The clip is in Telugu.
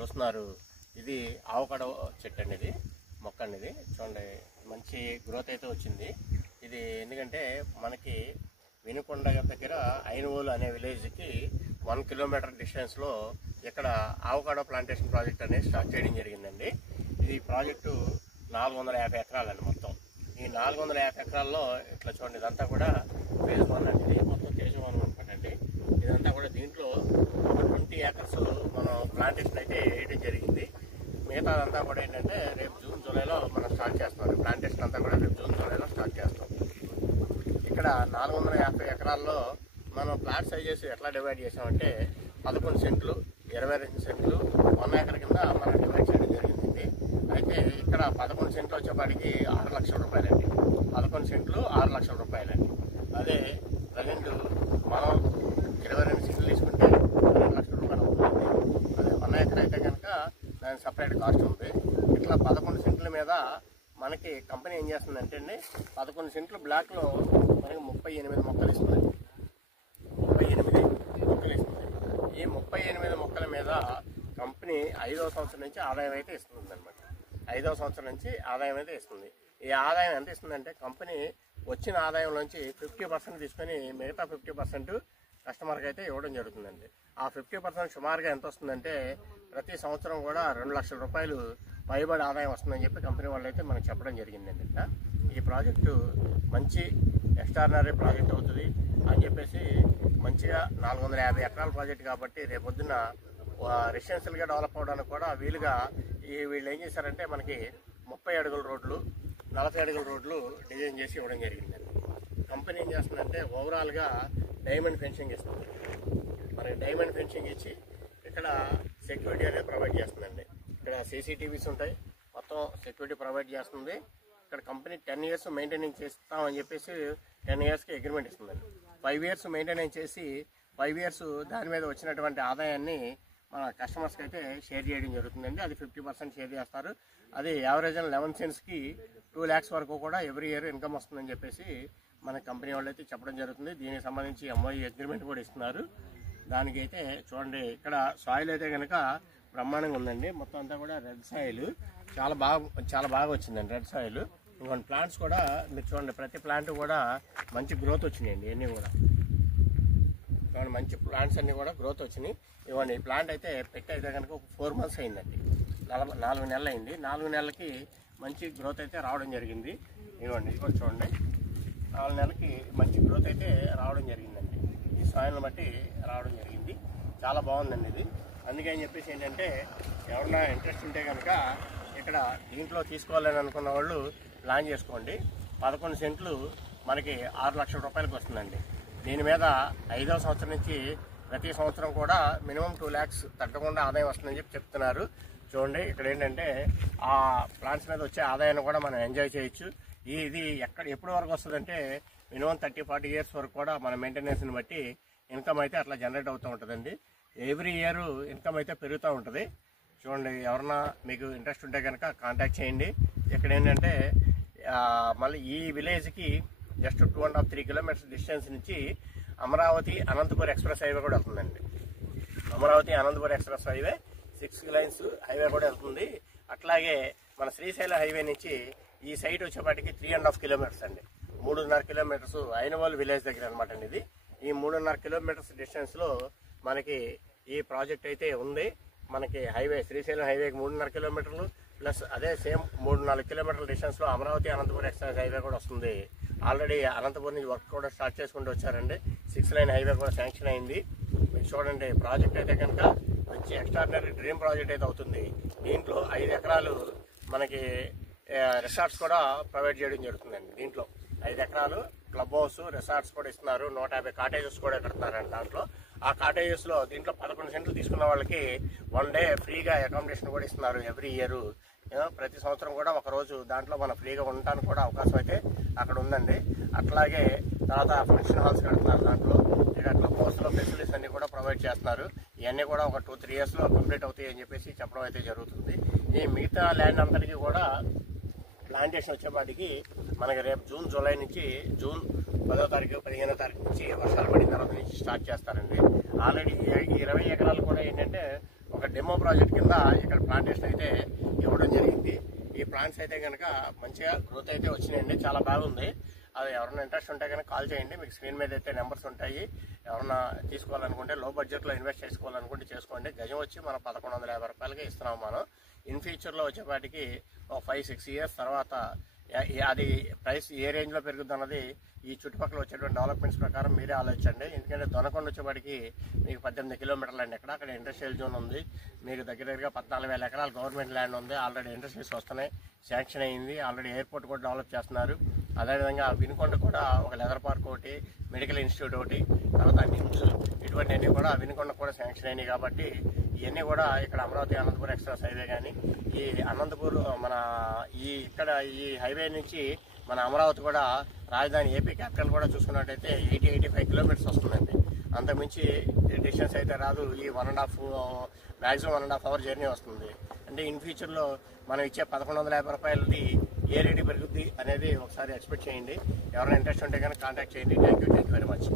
చూస్తున్నారు. ఇది ఆవకాడో చెట్టు అండి, ఇది మొక్క అండి. ఇది చూడండి, మంచి గ్రోత్ అయితే వచ్చింది. ఇది ఎందుకంటే మనకి వినుకొండ దగ్గర ఐనవోలు అనే విలేజ్కి 1 కిలోమీటర్ డిస్టెన్స్లో ఇక్కడ ఆవకాడో ప్లాంటేషన్ ప్రాజెక్ట్ అనేది స్టార్ట్ చేయడం జరిగిందండి. ఈ ప్రాజెక్టు 450 ఎకరాలండి మొత్తం. ఈ 450 ఎకరాల్లో ఇట్లా చూడండి, ఇదంతా కూడా ఫేజ్ 1 అండి. మొత్తం ఫేజ్ 1 అనుకోండి. ఇదంతా కూడా దీంట్లో ఒక 20 ఏకర్స్ మనం ప్లాంటేషన్ అయితే వేయడం జరిగింది. మిగతా అంతా కూడా ఏంటంటే రేపు జూన్ జూలైలో మనం స్టార్ట్ చేస్తాం. ప్లాంటేషన్ అంతా కూడా రేపు జూన్ జూలైలో స్టార్ట్ చేస్తాం. ఇక్కడ 450 ఎకరాల్లో మనం ప్లాట్ సైజెస్ ఎట్లా డివైడ్ చేసామంటే 11 సెంట్లు, 22 సెంట్లు, 1 ఎకర్ కింద మనం డివైడ్ చేయడం జరిగింది. అయితే ఇక్కడ 11 సెంట్లు వచ్చేపాటికి 6 లక్షల రూపాయలండి. 11 సెంట్లు 6 లక్షల రూపాయలండి. అదే ప్రజెంట్ మనం 22 సెంట్లు తీసుకుంటే 2 లక్షల రూపాయలు అవుతుంది. అదే 1 ఎకర్ అయితే కనుక దానికి సపరేట్ కాస్ట్ ఉంది. ఇట్లా 11 సెంట్ల మీద మనకి కంపెనీ ఏం చేస్తుందంటే అండి, 11 సెంట్లు బ్లాక్లో మనకి 38 మొక్కలు ఇస్తుంది. 38 మొక్కలు ఇస్తుంది. ఈ 38 మొక్కల మీద కంపెనీ 5వ సంవత్సరం నుంచి ఆదాయం అయితే ఇస్తుంది అనమాట. 5వ సంవత్సరం నుంచి ఆదాయం అయితే ఇస్తుంది. ఈ ఆదాయం ఎంత ఇస్తుందంటే, కంపెనీ వచ్చిన ఆదాయంలోంచి 50% తీసుకొని మిగతా 50% కస్టమర్కి అయితే ఇవ్వడం జరుగుతుందండి. ఆ 50% సుమారుగా ఎంత వస్తుందంటే, ప్రతి సంవత్సరం కూడా 2 లక్షల రూపాయలు పైబడి ఆదాయం వస్తుందని చెప్పి కంపెనీ వాళ్ళు అయితే మనకు చెప్పడం జరిగిందండి. ఈ ప్రాజెక్టు మంచి ఎక్స్ట్రాడినరీ ప్రాజెక్ట్ అవుతుంది అని చెప్పేసి మంచిగా 450 ఎకరాల ప్రాజెక్ట్ కాబట్టి రేపొద్దున రెసిడెన్షియల్గా డెవలప్ అవడానికి కూడా వీలుగా వీళ్ళు ఏం చేశారంటే మనకి 30 అడుగుల రోడ్లు, 40 అడుగుల రోడ్లు డిజైన్ చేసి ఇవ్వడం జరిగిందండి. కంపెనీ ఏం చేస్తుందంటే ఓవరాల్గా డైమండ్ ఫెన్సింగ్ ఇస్తుంది. మనకి డైమండ్ ఫెన్సింగ్ ఇచ్చి ఇక్కడ సెక్యూరిటీ అనేది ప్రొవైడ్ చేస్తుందండి. ఇక్కడ CCTVs ఉంటాయి, మొత్తం సెక్యూరిటీ ప్రొవైడ్ చేస్తుంది. ఇక్కడ కంపెనీ 10 ఇయర్స్ మెయింటెనెన్స్ చేస్తామని చెప్పేసి 10 ఇయర్స్కి అగ్రిమెంట్ ఇస్తుందండి. 5 ఇయర్స్ మెయింటెనెన్స్ చేసి 5 ఇయర్స్ దాని మీద వచ్చినటువంటి ఆదాయాన్ని మన కస్టమర్స్కి అయితే షేర్ చేయడం జరుగుతుందండి. అది 50% షేర్ చేస్తారు. అది యావరేజ్ 11 సెంట్స్కి 2 lakhs వరకు కూడా ఎవ్రీ ఇయర్ ఇన్కమ్ వస్తుందని చెప్పేసి మన కంపెనీ వాళ్ళు అయితే చెప్పడం జరుగుతుంది. దీనికి సంబంధించి MOU అగ్రిమెంట్ కూడా ఇస్తున్నారు. దానికైతే చూడండి, ఇక్కడ సాయిల్ అయితే కనుక బ్రహ్మాండంగా ఉందండి. మొత్తం అంతా కూడా రెడ్ సాయిల్, చాలా బాగా వచ్చిందండి రెడ్ సాయిల్. ఇంకొన్ని ప్లాంట్స్ కూడా మీరు చూడండి, ప్రతి ప్లాంట్ కూడా మంచి గ్రోత్ వచ్చినాయండి. ఇవన్నీ కూడా చూడండి, మంచి ప్లాంట్స్ అన్నీ కూడా గ్రోత్ వచ్చినాయి. ఇవ్వండి, ఈ ప్లాంట్ అయితే పెట్టి అయితే కనుక ఒక 4 months అయిందండి. 4 నెలలు అయింది. 4 నెలలకి మంచి గ్రోత్ అయితే రావడం జరిగింది. ఇవ్వండి, ఇక్కడ చూడండి, 4 నెలలకి మంచి గ్రోత్ అయితే రావడం జరిగిందండి. ఈ సాయిల్ని బట్టి రావడం జరిగింది. చాలా బాగుందండి ఇది. అందుకని చెప్పేసి ఏంటంటే, ఎవరైనా ఇంట్రెస్ట్ ఉంటే కనుక ఇక్కడ దీంట్లో తీసుకోవాలని అనుకున్న వాళ్ళు ప్లాన్ చేసుకోండి. 11 సెంట్లు మనకి 6 లక్షల రూపాయలకు వస్తుందండి. దీని మీద 5వ సంవత్సరం నుంచి ప్రతి సంవత్సరం కూడా మినిమం 2 lakhs తగ్గకుండా ఆదాయం వస్తుందని చెప్పి చెప్తున్నారు. చూడండి, ఇక్కడ ఏంటంటే ఆ ప్లాంట్స్ మీద వచ్చే ఆదాయాన్ని కూడా మనం ఎంజాయ్ చేయొచ్చు. ఇది ఎప్పటి వరకు వస్తుందంటే మినిమం 30-40 ఇయర్స్ వరకు కూడా మన మెయింటెనెన్స్ని బట్టి ఇన్కమ్ అయితే అట్లా జనరేట్ అవుతూ ఉంటుందండి. ఎవ్రీ ఇయర్ ఇన్కమ్ అయితే పెరుగుతూ ఉంటుంది. చూడండి, ఎవరన్నా మీకు ఇంట్రెస్ట్ ఉంటే కనుక కాంటాక్ట్ చేయండి. ఇక్కడ ఏంటంటే మళ్ళీ ఈ విలేజ్కి జస్ట్ 2.5-3 kilometers డిస్టెన్స్ నుంచి అమరావతి అనంతపురం ఎక్స్ప్రెస్ హైవే కూడా వెళ్తుందండి. Amaravati Anantapuram express highway 6 lanes highway కూడా వెళ్తుంది. అట్లాగే మన శ్రీశైలం హైవే నుంచి ఈ సైట్ వచ్చేపాటికి 3.5 kilometers అండి. 3.5 kilometers ఐనవోలు విలేజ్ దగ్గర అనమాట అండి. ఇది ఈ 3.5 kilometers డిస్టెన్స్లో మనకి ఈ ప్రాజెక్ట్ అయితే ఉంది. మనకి హైవే శ్రీశైలం హైవేకి 3.5 kilometers ప్లస్ అదే సేమ్ 3-4 kilometers డిస్టెన్స్లో అమరావతి అనంతపురం ఎక్స్ప్రెస్ హైవే కూడా వస్తుంది. ఆల్రెడీ అనంతపురం నుంచి వర్క్ కూడా స్టార్ట్ చేసుకుంటూ వచ్చారండి. 6 lane హైవే కూడా శాంక్షన్ అయింది. మీకు చూడండి, ప్రాజెక్ట్ అయితే కనుక మంచి ఎక్స్ట్రాడినరీ డ్రీమ్ ప్రాజెక్ట్ అయితే అవుతుంది. దీంట్లో 5 ఎకరాలు మనకి రిసార్ట్స్ కూడా ప్రొవైడ్ చేయడం జరుగుతుందండి. దీంట్లో 5 ఎకరాలు క్లబ్ హౌస్, రిసార్ట్స్ కూడా ఇస్తున్నారు. 150 కాటేజెస్ కూడా కడుతున్నారండి. దాంట్లో ఆ కాటేజెస్లో దీంట్లో 11 సెంట్లు తీసుకున్న వాళ్ళకి 1 day ఫ్రీగా అకామిడేషన్ కూడా ఇస్తున్నారు ఎవ్రీ ఇయర్. ప్రతి సంవత్సరం కూడా ఒక రోజు దాంట్లో మనం ఫ్రీగా ఉండటానికి కూడా అవకాశం అయితే అక్కడ ఉందండి. అట్లాగే తర్వాత ఫంక్షన్ హాల్స్ కడుతున్నారు. దాంట్లో ఇక క్లబ్ హౌస్లో ఫెసిలిటీస్ అన్ని కూడా ప్రొవైడ్ చేస్తున్నారు. ఇవన్నీ కూడా ఒక 2-3 yearsలో కంప్లీట్ అవుతాయి అని చెప్పేసి చెప్పడం అయితే జరుగుతుంది. ఈ మిగతా ల్యాండ్ అంతటికీ కూడా ప్లాంటేషన్ వచ్చేపాటికి మనకి రేపు జూన్ జూలై నుంచి జూన్ 10వ తారీఖు 15వ తారీఖు నుంచి వర్షాలు పడిన తర్వాత నుంచి స్టార్ట్ చేస్తారండి. ఆల్రెడీ 20 ఎకరాలు కూడా ఏంటంటే ఒక డెమో ప్రాజెక్ట్ కింద ఇక్కడ ప్లాంటేషన్ అయితే ఇవ్వడం జరిగింది. ఈ ప్లాంట్స్ అయితే కనుక మంచిగా గ్రోత్ అయితే వచ్చినాయండి, చాలా బాగుంది. అది ఎవరైనా ఇంట్రెస్ట్ ఉంటే కనుక కాల్ చేయండి, మీకు స్క్రీన్ మీద అయితే నెంబర్స్ ఉంటాయి. ఎవరైనా తీసుకోవాలనుకుంటే లో బడ్జెట్లో ఇన్వెస్ట్ చేసుకోవాలనుకుంటే చేసుకోండి. గజం వచ్చి మనం 1150 రూపాయలకి ఇస్తున్నాం. మనం ఇన్ ఫ్యూచర్లో వచ్చేపాటికి ఒక 5-6 ఇయర్స్ తర్వాత అది ప్రైస్ ఏ రేంజ్లో పెరుగుతుంది అన్నది ఈ చుట్టుపక్కల వచ్చేటువంటి డెవలప్మెంట్స్ ప్రకారం మీరే ఆలోచించండి. ఎందుకంటే దొనకొండ వచ్చేపాటికి మీకు 18 కిలోమీటర్లు అండి. అక్కడ ఇండస్ట్రియల్ జోన్ ఉంది. మీకు దగ్గరగా 14,000 ఎకరాలు గవర్నమెంట్ ల్యాండ్ ఉంది. ఆల్రెడీ ఇండస్ట్రీస్ వస్తున్నాయి, శాంక్షన్ అయింది. ఆల్రెడీ ఎయిర్పోర్ట్ కూడా డెవలప్ చేస్తున్నారు. అదేవిధంగా వినుకొండ కూడా ఒక లెదర్ పార్క్ ఒకటి, మెడికల్ ఇన్స్టిట్యూట్ ఒకటి, తర్వాత నిమ్స్, ఇటువంటివన్నీ కూడా వినుకొండ కూడా శాంక్షన్ అయినాయి. కాబట్టి ఇవన్నీ కూడా ఇక్కడ అమరావతి అనంతపురం ఎక్స్ప్రెస్ హైవే కానీ ఈ అనంతపూర్ మన ఇక్కడ ఈ హైవే నుంచి మన అమరావతి కూడా రాజధాని ఏపీ క్యాపిటల్ కూడా చూసుకున్నట్టయితే 80-85 కిలోమీటర్స్ వస్తుందండి. అంతకుమించి డిస్టెన్స్ అయితే రాదు. ఈ 1.5 అవర్ జర్నీ వస్తుంది. అంటే ఇన్ ఫ్యూచర్లో మనం ఇచ్చే 1150 రూపాయలది ఏ రేటు పెరుగుద్ది అనేది ఒకసారి ఎక్స్పెక్ట్ చేయండి. ఎవరైనా ఇంట్రెస్ట్ ఉంటే కనుక కాంటాక్ట్ చేయండి. Thank you very much.